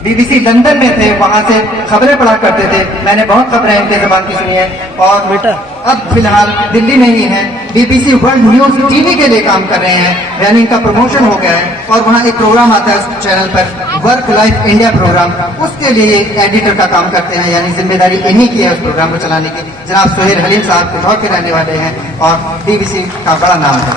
BBC London में थे, वहाँ से खबरें पढ़ा करते थे। मैंने बहुत खबरें इनके ज़बान की सुनी है और अब फिलहाल दिल्ली में ही हैं। BBC वर्ल्ड न्यूज़ टीवी के लिए काम कर रहे हैं, यानी इनका प्रमोशन हो गया है और वहाँ एक प्रोग्राम आता है उस चैनल पर, वर्क लाइफ इंडिया प्रोग्राम, उसके लिए एडिटर का काम करते हैं, यानी जिम्मेदारी इन्हीं की है उस प्रोग्राम को चलाने की। जनाब सोहेल हलीम साहब पिथौर के रहने वाले हैं और BBC का बड़ा नाम है।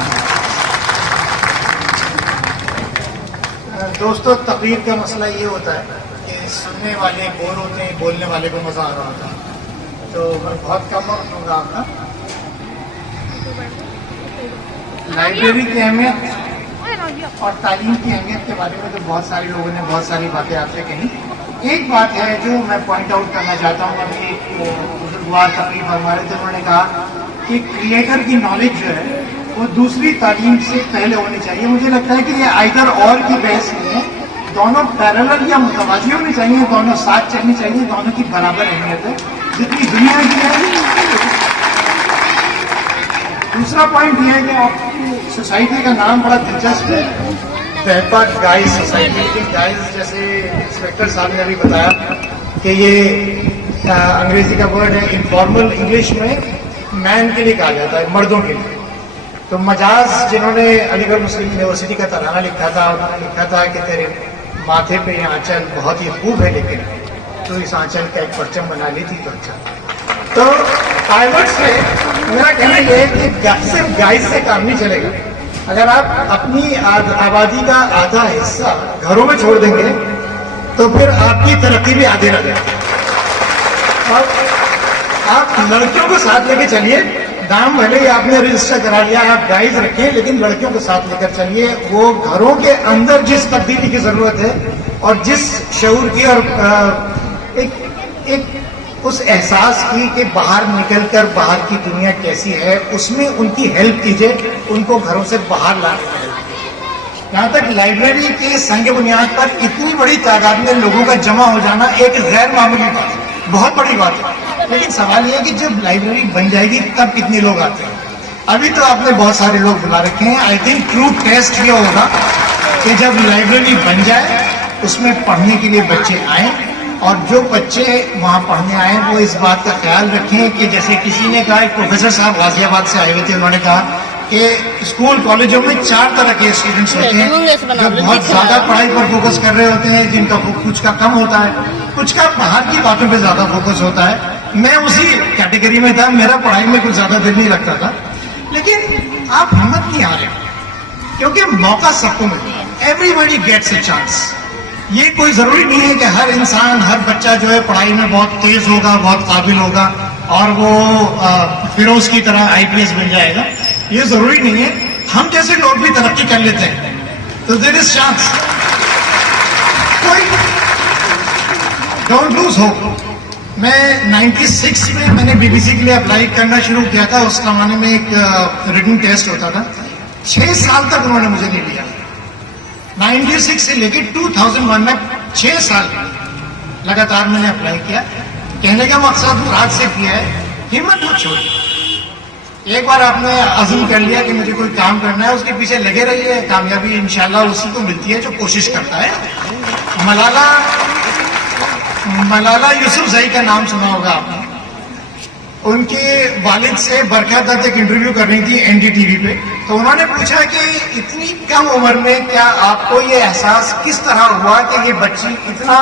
दोस्तों, तकरीर का मसला ये होता है कि सुनने वाले बोर होते हैं, बोलने वाले को मज़ा आ रहा होता है। तो मैं बहुत कम वक्त लूँगा आपका। लाइब्रेरी की अहमियत और तालीम की अहमियत के बारे में तो बहुत सारे लोगों ने बहुत सारी बातें आपसे कही। एक बात है जो मैं पॉइंट आउट करना चाहता हूँ। अभी बुजुर्गवार तकरीर फरमा रहे थे, उन्होंने कहा कि क्रिएटर की नॉलेज जो है वो दूसरी तालीम से पहले होनी चाहिए। मुझे लगता है कि ये आइदर और की बहस नहीं है, दोनों पैरेलल या मुतवाज़ी होनी चाहिए, दोनों साथ चलनी चाहिए, दोनों की बराबर अहमियत है जितनी दुनिया की है। दूसरा पॉइंट ये है कि आपकी सोसाइटी का नाम बड़ा दिलचस्प है, बहपाक गाइज सोसाइटी। लेकिन गाइज जैसे इंस्पेक्टर साहब ने अभी बताया कि ये अंग्रेजी का वर्ड है, इनफॉर्मल इंग्लिश में मैन के लिए कहा जाता है, मर्दों के लिए। तो मजाज जिन्होंने अलीगढ़ मुस्लिम यूनिवर्सिटी का तराना लिखा था, उन्होंने लिखा था कि तेरे माथे पे ये आंचल बहुत ही खूब है, लेकिन तो इस आंचल का एक परचम बना ली थी तो अच्छा। तो पायलट से मेरा कहना यह है कि सिर्फ गाइस से काम नहीं चलेगा। अगर आप अपनी आबादी का आधा हिस्सा घरों में छोड़ देंगे तो फिर आपकी तरक्की भी आधे रह जाएगी। और आप लड़कियों को साथ लेके चलिए, दाम भले ही आपने रजिस्टर करा लिया, आप गाइज रखें, लेकिन लड़कियों को साथ लेकर चलिए। वो घरों के अंदर जिस तब्दीली की जरूरत है और जिस शऊर की और एक उस एहसास की कि बाहर निकलकर बाहर की दुनिया कैसी है, उसमें उनकी हेल्प कीजिए, उनको घरों से बाहर लाने में हेल्प कीजिए। यहाँ तक लाइब्रेरी के संग बुनियाद पर इतनी बड़ी तादाद में लोगों का जमा हो जाना एक गैर मामूली बात है, बहुत बड़ी बात है। लेकिन सवाल यह है कि जब लाइब्रेरी बन जाएगी तब कितने लोग आते हैं। अभी तो आपने बहुत सारे लोग बुला रखे हैं। आई थिंक ट्रू टेस्ट ये होगा कि जब लाइब्रेरी बन जाए उसमें पढ़ने के लिए बच्चे आए, और जो बच्चे वहाँ पढ़ने आए वो इस बात का ख्याल रखें कि जैसे किसी ने कहा, एक प्रोफेसर साहब गाजियाबाद से आए हुए थे, उन्होंने कहा कि स्कूल कॉलेजों में 4 तरह के स्टूडेंट्स होते हैं, जो बहुत ज्यादा पढ़ाई पर फोकस कर रहे होते हैं, जिनका कुछ का कम होता है, कुछ का बाहर की बातों पे ज्यादा फोकस होता है। मैं उसी कैटेगरी में था, मेरा पढ़ाई में कुछ ज्यादा दिल नहीं लगता था। लेकिन आप हिम्मत नहीं हारे, क्योंकि मौका सबको मिलता है। Everybody gets a chance. ये कोई जरूरी नहीं है कि हर इंसान, हर बच्चा जो है पढ़ाई में बहुत तेज होगा, बहुत काबिल होगा और वो फिरोज की तरह IPS बन जाएगा। ये जरूरी नहीं है। हम जैसे लोग भी तरक्की कर लेते हैं, तो देयर इज चांस। कोई डोंट लूज होप। मैं 96 में मैंने BBC के लिए अप्लाई करना शुरू किया था। उस जमाने में एक रिटन टेस्ट होता था। 6 साल तक उन्होंने मुझे नहीं लिया। 96 से लेके 2001 में 6 साल लगातार मैंने अप्लाई किया। कहने का मकसद रात से किया है, हिम्मत मत छोड़िए। एक बार आपने अज़्म कर लिया कि मुझे कोई काम करना है, उसके पीछे लगे रहिए। कामयाबी इंशाल्लाह उसी को मिलती है जो कोशिश करता है। मलाला यूसुफजई का नाम सुना होगा आपने। उनके वालिद से बरकत दत्त एक इंटरव्यू कर रही थी NDTV पे, तो उन्होंने पूछा कि इतनी कम उम्र में क्या आपको ये एहसास किस तरह हुआ कि ये बच्ची इतना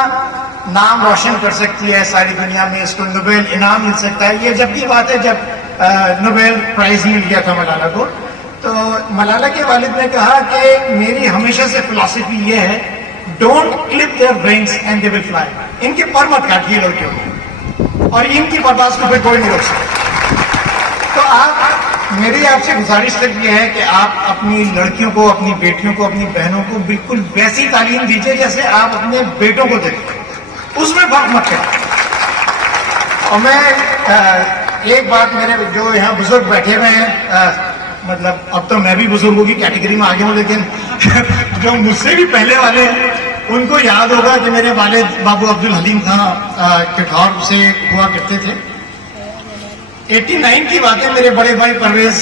नाम रोशन कर सकती है सारी दुनिया में, इसको नोबेल इनाम मिल सकता है। ये जब की बात है जब नोबेल प्राइज मिल गया था मलाला को। तो मलाला के वालिद ने कहा कि मेरी हमेशा से फिलॉसफी ये है, don't clip their brains and they will fly. इनके पर मत काटिए लड़कियों को, और इनकी बर्दाश्त को फिर कोई नहीं रोक सकता। तो आप, मेरी आपसे गुजारिश तक ये है कि आप अपनी लड़कियों को, अपनी बेटियों को, अपनी बहनों को बिल्कुल वैसी तालीम दीजिए जैसे आप अपने बेटों को देते हैं, उसमें फर्क मत करें। और मैं एक बात, मेरे जो यहाँ बुजुर्ग बैठे हुए हैं, मतलब अब तो मैं भी बुजुर्गों की कैटेगरी में आ गया हूँ, लेकिन जो मुझसे भी पहले वाले हैं उनको याद होगा कि मेरे वालिद बाबू अब्दुल हलीम खां पिठौर से हुआ करते थे। 89 की बात है, मेरे बड़े भाई परवेज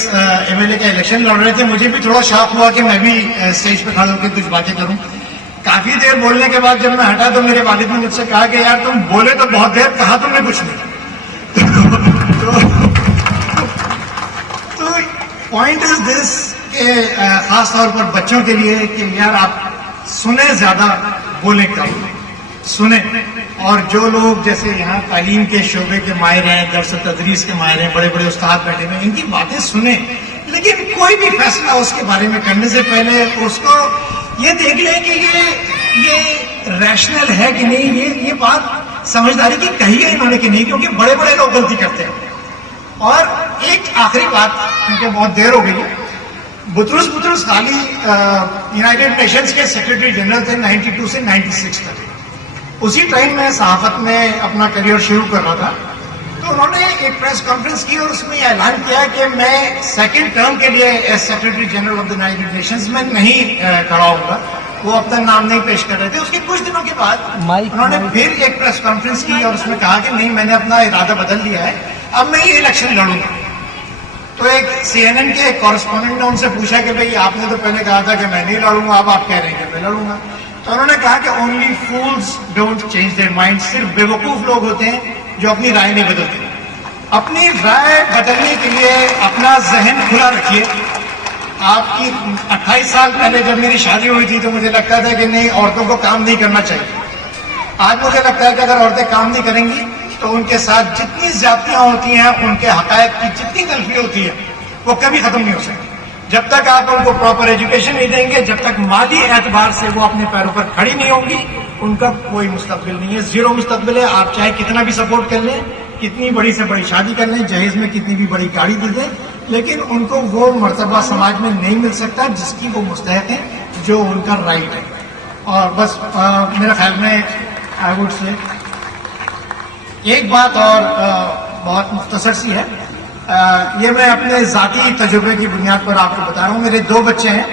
MLA का इलेक्शन लड़ रहे थे। मुझे भी थोड़ा शौक हुआ कि मैं भी स्टेज पे खड़ा होकर कुछ बातें करूं। काफी देर बोलने के बाद जब मैं हटा तो मेरे वालिद ने मुझसे कहा कि यार तुम बोले तो बहुत देर, कहा तुमने कुछ नहीं। तो पॉइंट इज दिस कि खास तौर पर बच्चों के लिए कि यार आप सुने ज्यादा, बोले कम, सुने। और जो लोग जैसे यहाँ तालीम के शोबे के माहिर हैं, दर्स तदरीस के माहिर हैं, बड़े बड़े उस्ताद बैठे हुए हैं, इनकी बातें सुने, लेकिन कोई भी फैसला उसके बारे में करने से पहले उसको ये देख लें कि ये रैशनल है कि नहीं, ये बात समझदारी की कही है इन्होंने कि नहीं, क्योंकि बड़े बड़े लोग गलती करते हैं। और एक आखिरी बात, क्योंकि बहुत देर हो गई है, बुतरुस गाली यूनाइटेड नेशंस के सेक्रेटरी जनरल थे 92 से 96 तक। उसी टाइम मैं सहाफत में अपना करियर शुरू कर रहा था, तो उन्होंने एक प्रेस कॉन्फ्रेंस की और उसमें ऐलान किया कि मैं सेकंड टर्म के लिए as secretary general of the United Nations में नहीं खड़ा होऊंगा। वो अब तक नाम नहीं पेश कर रहे थे। उसके कुछ दिनों के बाद उन्होंने फिर एक प्रेस कॉन्फ्रेंस की और उसमें कहा कि नहीं, मैंने अपना इरादा बदल लिया है, अब मैं ये इलेक्शन लड़ूंगा। तो एक CNN के एक कॉरेस्पॉन्डेंट ने उनसे पूछा कि भाई आपने तो पहले कहा था कि मैं नहीं लड़ूंगा, अब आप कह रहे हैं कि मैं लड़ूंगा। तो उन्होंने कहा कि only fools don't change their mind, सिर्फ बेवकूफ लोग होते हैं जो अपनी राय नहीं बदलते। अपनी राय बदलने के लिए अपना जहन खुला रखिए। आपकी 28 साल पहले जब मेरी शादी हुई थी तो मुझे लगता था कि नहीं, औरतों को काम नहीं करना चाहिए। आज मुझे लगता है कि अगर औरतें काम नहीं करेंगी तो उनके साथ जितनी ज्यादतियां होती हैं, उनके हकायक की जितनी तलफी होती है, वो कभी खत्म नहीं हो सकती। जब तक आप उनको प्रॉपर एजुकेशन नहीं देंगे, जब तक माली एतबार से वो अपने पैरों पर खड़ी नहीं होंगी, उनका कोई मुस्तकबिल नहीं है, जीरो मुस्तकबिल है। आप चाहे कितना भी सपोर्ट कर लें, कितनी बड़ी से बड़ी शादी कर लें, जहेज में कितनी भी बड़ी गाड़ी दे दें, लेकिन उनको वो मर्तबा समाज में नहीं मिल सकता जिसकी वो मुस्तहक है, जो उनका राइट है। और बस मेरे ख्याल में आई वुड से एक बात और बहुत मुख्तसर सी है, ये मैं अपने जाती तजुर्बे की बुनियाद पर आपको बता रहा हूँ। मेरे 2 बच्चे हैं,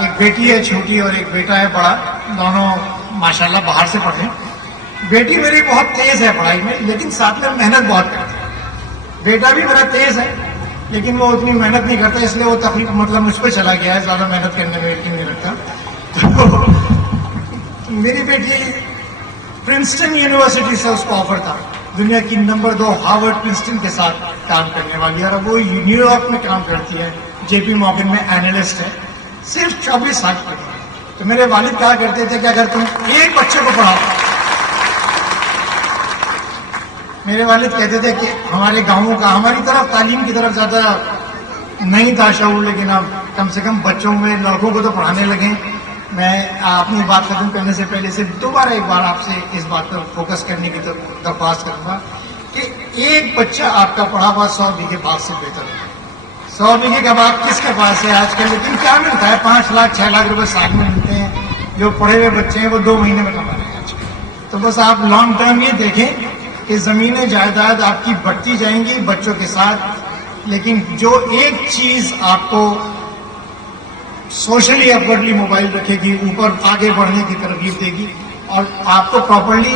एक बेटी है छोटी और एक बेटा है बड़ा, दोनों माशाल्लाह बाहर से पढ़े। बेटी मेरी बहुत तेज है पढ़ाई में, लेकिन साथ में मेहनत बहुत करती है। बेटा भी मेरा तेज है, लेकिन वो उतनी मेहनत नहीं करता, इसलिए वो तकलीफ मतलब मुझ पर चला गया है, ज्यादा मेहनत करने में यकीन नहीं रखता। तो मेरी बेटी प्रिंसटन यूनिवर्सिटी से उसको ऑफर था, दुनिया की नंबर 2 हार्वर्ड प्रिंसटन के साथ काम करने वाली है, और वो न्यूयॉर्क में काम करती है, JP मॉर्गन में एनालिस्ट है, सिर्फ 24 साल की। तो मेरे वालिद कहा करते थे कि अगर तुम एक बच्चे को पढ़ाओ, मेरे वालिद कहते थे कि हमारे गांवों का, हमारी तरफ तालीम की तरफ ज्यादा नहीं था शऊर, लेकिन अब कम से कम बच्चों में लड़कों को तो पढ़ाने लगे। मैं अपनी बात खत्म करने से पहले से दोबारा एक बार आपसे इस बात पर फोकस करने की दरख्वास्त करूंगा कि एक बच्चा आपका पढ़ा हुआ 100 बीघे बाग से बेहतर है। 100 बीघे का बाग किसके पास है आजकल, लेकिन क्या मिलता है, 5 लाख 6 लाख रुपए साल में मिलते हैं। जो पढ़े हुए बच्चे हैं वो 2 महीने में कमा रहे हैं आजकल। तो बस आप लॉन्ग टर्म ये देखें कि जमीनें जायदाद आपकी बढ़ती जाएंगी बच्चों के साथ, लेकिन जो एक चीज आपको सोशली अपवर्डली मोबाइल रखेगी, ऊपर आगे बढ़ने की तरकीब देगी और आपको प्रॉपरली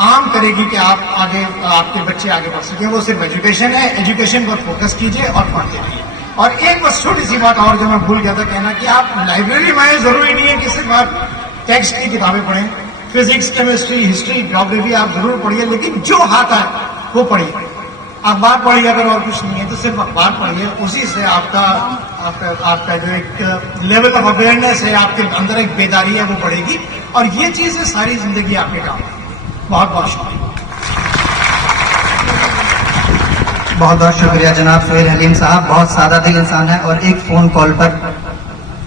आम करेगी कि आप आगे, आपके बच्चे आगे बढ़ सकें, वो सिर्फ एजुकेशन है। एजुकेशन पर फोकस कीजिए और पढ़ते रहिए। और एक बस छोटी सी बात और जो मैं भूल गया था कहना, कि आप लाइब्रेरी में आए, जरूरी नहीं है कि सिर्फ आप टेक्स्ट की किताबें पढ़ें, फिजिक्स, केमिस्ट्री, हिस्ट्री, ज्योग्राफी आप जरूर पढ़िए, लेकिन जो आता है वो पढ़िए। अखबार पढ़िए, अगर और कुछ नहीं है तो सिर्फ अखबार पढ़िए, उसी से आपका जो एक लेवल ऑफ अवेयरनेस है, आपके अंदर एक बेदारी है, वो बढ़ेगी, और ये चीजें सारी जिंदगी आपके काम आएगी। बहुत बहुत शुक्रिया। बहुत बहुत शुक्रिया जनाब सुहेल हलीम साहब, बहुत सादा दिल इंसान है और एक फोन कॉल पर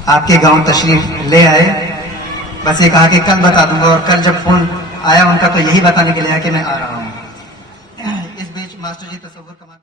आपके गांव तशरीफ ले आए। बस ये कहा कि कल बता दूंगा, और कल जब फोन आया उनका तो यही बताने के लिए आया कि मैं आ रहा हूँ। इस बीच मास्टर जी तसव्वुर कमा